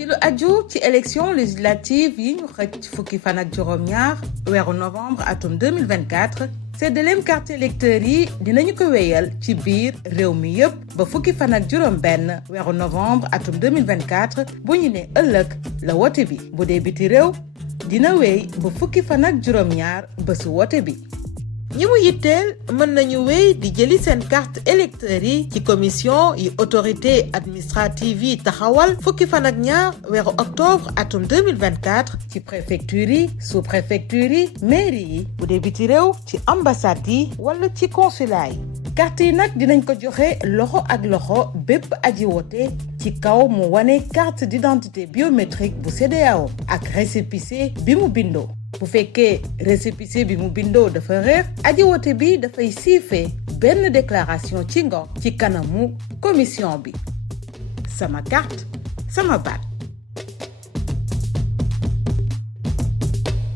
ci lu aju ci élection législative yi ñu xëcc fukki fan ak juróom-ñaar weeru novembre atum 2024 séddaleem carte électeur yi dinañu ko wéyal ci biir réew mi yépp ba fukki fan ak juróom-benn weeru novembre atum 2024 bu ñu ne ëllëg la wote bi bu dee biti réew dina wéy ba fukki fan ak juróom-ñaar bésu wote bi. ñi mu yitteel mën nañu wéy di jëli seen carte électeur yi ci commission yi autorité administrative yi taxawal fukki fan ak ñaar weeru octobre atum 2024 ci préfecture yi sous-préfecture yi mairie yi bu dee biti réew ci ambassade yi wala ci consulat yi. carte yi nag dinañ ko joxe loxo ak loxo bépp aji wote ci kaw mu wane carte d'identité biométrique bu CEDEAO ak récépissé bi mu bindoo. bu fekkee récépissé bi mu bindoo dafa réer aji wote bi dafay siife benn déclaration ci ngor ci kanamu commission bi. sama carte sama baat.